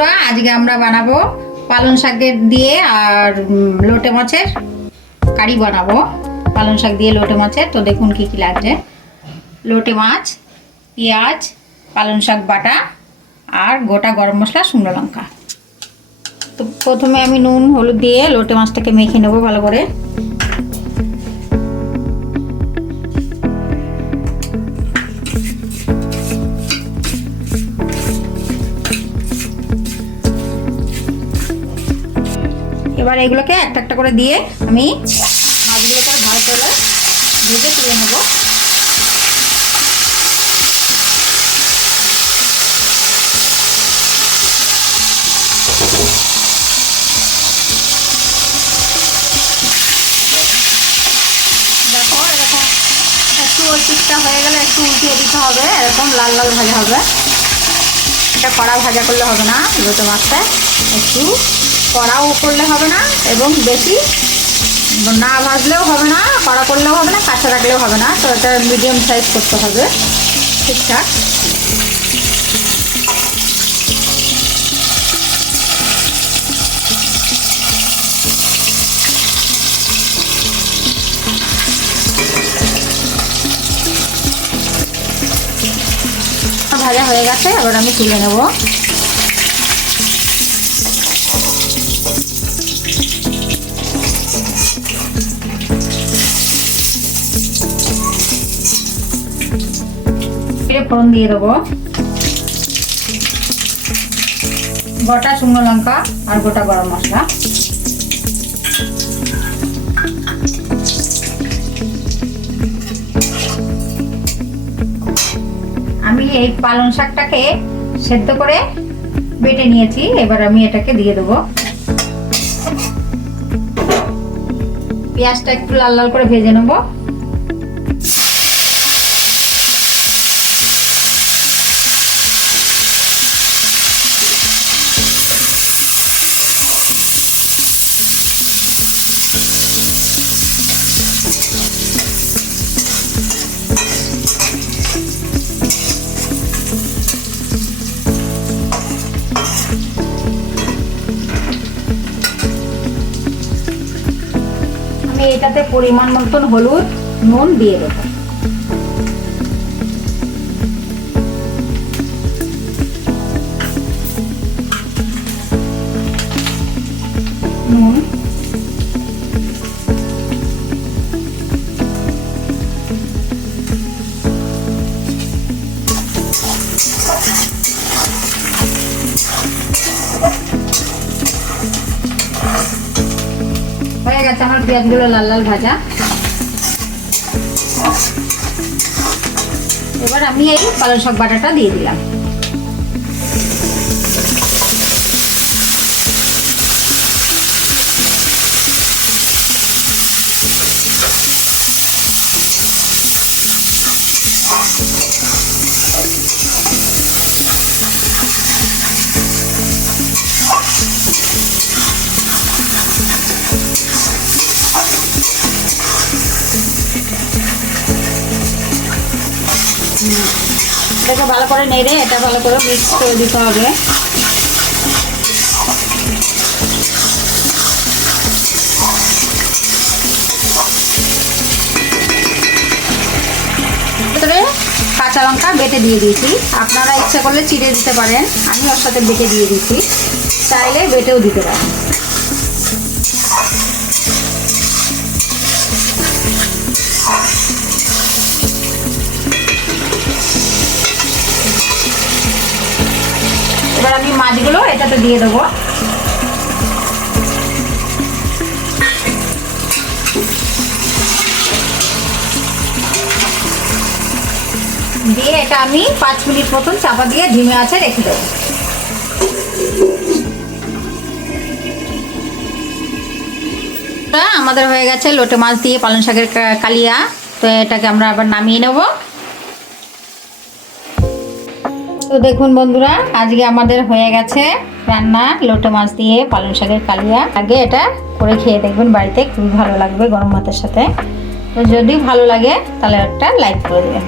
বন্ধুরা, আজকে আমরা বানাবো পালং শাকের দিয়ে আর লোটে মাছের কারি বানাবো। পালং শাক দিয়ে লোটে মাছের, তো দেখুন কি কি লাগছে। লোটে মাছ, পেঁয়াজ, পালং শাক বাটা আর গোটা গরম মশলা, শুকনো লঙ্কা। তো প্রথমে আমি নুন, হলুদ দিয়ে লোটে মাছটাকে মেখে নেব ভালো করে। এবার এগুলোকে একটা একটা করে দিয়ে আমি মাছগুলোকে ভালো করে ভেজে তুলে নেব। দেখো, এরকম একটু পিঠটা হয়ে গেলে একটু উল্টিয়ে দিতে হবে, এরকম লাল লাল ভাজা হবে। এটা কড়া ভাজা করলে হবে না লোটে মাছটা একটু কড়াও করলে হবে না এবং বেশি না ভাজলেও হবে না, কড়া করলেও হবে না, কাঁচা রাখলেও হবে না। তো এটা মিডিয়াম সাইজ করতে হবে, ঠিকঠাক। ভাজা হয়ে গেছে, এবার আমি তুলে নেব। ফোড়ন দিয়ে দেবো। গোটা শুকনো লঙ্কা আর গোটা গরম মশলা। আমি এই পালং শাকটাকে সেদ্ধ করে বেটে নিয়েছি, এবার আমি এটাকে দিয়ে দেবো। পেঁয়াজটা একটু লাল লাল করে ভেজে নেব। এটাতে পরিমাণ মতন হলুদ নুন দিয়ে দেব। নুন গেছে আমার পেঁয়াজগুলো লাল লাল ভাজা। এবার আমি এই পালং শাক বাটাটা দিয়ে দিলাম। এটাকে ভালো করে নেড়ে এটা ভালো করে মিক্স করে দিতে হবে। কাঁচা লঙ্কা বেটে দিয়ে দিয়েছি। আপনারা ইচ্ছা করলে চিড়ে দিতে পারেন, আমি ওর সাথে বেটে দিয়ে দিয়েছি। চাইলে বেটেও দিতে পারেন। এটাতে দিয়ে দেবো। দিয়ে এটা আমি পাঁচ মিনিট মতন চাপা দিয়ে ধিমে আছে রেখে দেবো। তা আমাদের হয়ে গেছে লোটে মাছ দিয়ে পালং শাকের কালিয়া। তো এটাকে আমরা আবার নামিয়ে নেব। তো দেখুন বন্ধুরা, আজকে আমাদের হয়ে গেছে রান্না, লোটো মাছ দিয়ে পালং শাকের কালিয়া। আগে এটা করে খেয়ে দেখবেন বাড়িতে, খুবই ভালো লাগবে গরম ভাতের সাথে। তো যদি ভালো লাগে, তাহলে একটা লাইক করে দেবেন।